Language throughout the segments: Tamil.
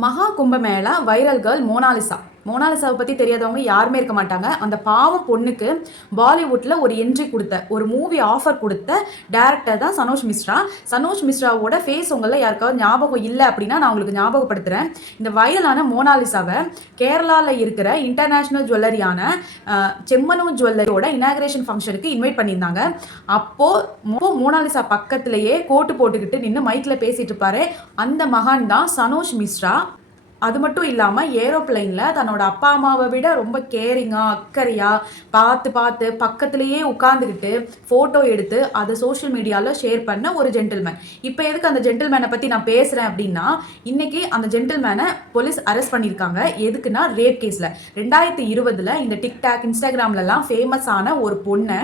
மகா கும்பமேளா வைரல் கேர்ள் மோனாலிசா. மோனாலிசாவை பற்றி தெரியாதவங்க யாருமே இருக்க மாட்டாங்க. அந்த பாவம் பொண்ணுக்கு பாலிவுட்டில் ஒரு என்ட்ரி கொடுத்த, ஒரு மூவி ஆஃபர் கொடுத்த டேரக்டர் தான் சனோஜ் மிஸ்ரா. சனோஜ் மிஸ்ராவோட ஃபேஸ் உங்களில் யாருக்காவது ஞாபகம் இல்லை அப்படின்னா நான் உங்களுக்கு ஞாபகப்படுத்துகிறேன். இந்த வைரலான மோனாலிசாவை கேரளாவில் இருக்கிற இன்டர்நேஷ்னல் ஜுவல்லரியான செம்மனூர் ஜுவல்லரியோட இனாகிரேஷன் ஃபங்க்ஷனுக்கு இன்வைட் பண்ணியிருந்தாங்க. அப்போது மோனாலிசா பக்கத்திலேயே கோட்டு போட்டுக்கிட்டு நின்று மைக்கில் பேசிட்டு இருப்பாரு. அந்த மகான் தான் சனோஜ் மிஸ்ரா. அது மட்டும் இல்லாமல் ஏரோப்ளைனில் தன்னோட அப்பா அம்மாவை விட ரொம்ப கேரிங்காக அக்கறையாக பார்த்து பார்த்து பக்கத்துலேயே உட்காந்துக்கிட்டு ஃபோட்டோ எடுத்து அதை சோஷியல் மீடியாவில் ஷேர் பண்ண ஒரு ஜென்டில்மேன். இப்போ எதுக்கு அந்த ஜென்டில்மேனை பற்றி நான் பேசுகிறேன் அப்படின்னா, இன்றைக்கி அந்த ஜென்டில்மேனை போலீஸ் அரெஸ்ட் பண்ணியிருக்காங்க. எதுக்குன்னா ரேப் கேஸில் 2020 இந்த டிக்டாக் இன்ஸ்டாகிராம்லலாம் ஃபேமஸான ஒரு பொண்ணை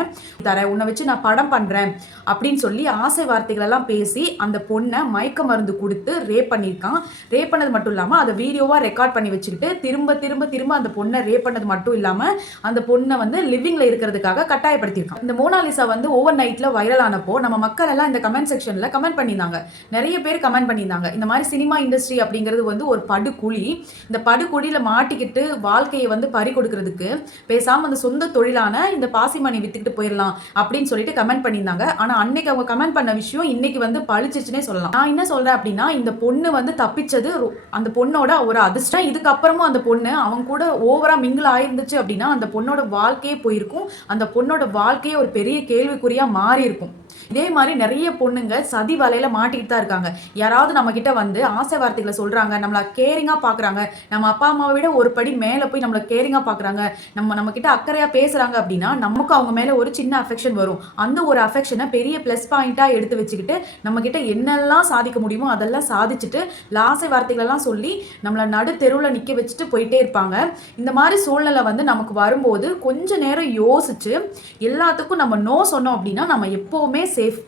உன்னை வச்சு நான் படம் பண்ணுறேன் அப்படின்னு சொல்லி ஆசை வார்த்தைகளெல்லாம் பேசி அந்த பொண்ணை மயக்க மருந்து கொடுத்து ரேப் பண்ணியிருக்கான். ரேப் பண்ணது மட்டும் இல்லாமல் அதை வீடியோவாக ரெக்கார்ட் பண்ணி வச்சுக்கிட்டு திரும்ப திரும்ப திரும்ப அந்த பொண்ணை ரேப் பண்ணது மட்டும் இல்லாமல் அந்த பொண்ணை வந்து லிவிங்கில் இருக்கிறதுக்காக கட்டாயப்படுத்தியிருக்காங்க. இந்த மோனாலிசா வந்து ஓவர் நைட்டில் வைரல் ஆனப்போ நம்ம மக்கள் எல்லாம் இந்த கமெண்ட் செக்ஷனில் கமெண்ட் பண்ணியிருந்தாங்க. நிறைய பேர் கமெண்ட் பண்ணியிருந்தாங்க, இந்த மாதிரி சினிமா இண்டஸ்ட்ரி அப்படிங்கிறது வந்து ஒரு படுகுழி, இந்த படுகுழியில் மாட்டிக்கிட்டு வாழ்க்கையை வந்து பறி கொடுக்கறதுக்கு பேசாமல் அந்த சொந்த தொழிலான இந்த பாசிமணி வித்துக்கிட்டு போயிடலாம் அப்படின்னு சொல்லிட்டு கமெண்ட் பண்ணியிருந்தாங்க. ஆனால் அன்னைக்கு அவங்க கமெண்ட் பண்ண விஷயம் இன்னைக்கு வந்து பழிச்சிச்சுன்னே சொல்லலாம். நான் என்ன சொல்கிறேன் அப்படின்னா, இந்த பொண்ணு வந்து தப்பிச்சது அந்த பொண்ணோட ஒரு அதிர்ஷ்டம். இதுக்கப்புறமும் அந்த பொண்ணு அவங்க கூட ஓவரா மிங்கிள் ஆயிருந்துச்சு அப்படின்னா அந்த பொண்ணோட வாழ்க்கையே போயிருக்கும். அந்த பொண்ணோட வாழ்க்கையே ஒரு பெரிய கேள்விக்குறியா மாறி இருக்கும். இதே மாதிரி நிறைய பொண்ணுங்க சதி வலையில மாட்டிக்கிட்டு தான் இருக்காங்க. யாராவது நம்ம கிட்ட வந்து ஆசை வார்த்தைகளை சொல்றாங்க, நம்மள கேரிங்கா பாக்குறாங்க, நம்ம அப்பா அம்மாவை விட ஒரு படி மேல போய் நம்மள கேரிங்கா பாக்குறாங்க, நம்ம கிட்ட அக்கறையா பேசுறாங்க அப்படின்னா நமக்கு அவங்க மேல ஒரு சின்ன அஃபெக்ஷன் வரும். அந்த ஒரு அஃபெக்ஷனை பெரிய பிளஸ் பாயிண்டா எடுத்து வச்சுக்கிட்டு நம்ம கிட்ட என்னெல்லாம் சாதிக்க முடியுமோ அதெல்லாம் சாதிச்சுட்டு ஆசை வார்த்தைகள் எல்லாம் சொல்லி நம்மளை நடு தெருவில் நிற்க வச்சுட்டு போயிட்டே இருப்பாங்க. இந்த மாதிரி சூழ்நிலை வந்து நமக்கு வரும்போது கொஞ்ச நேரம் யோசிச்சு எல்லாத்துக்கும் நம்ம நோ சொன்னோம் அப்படின்னா நம்ம எப்போவுமே சேஃப்.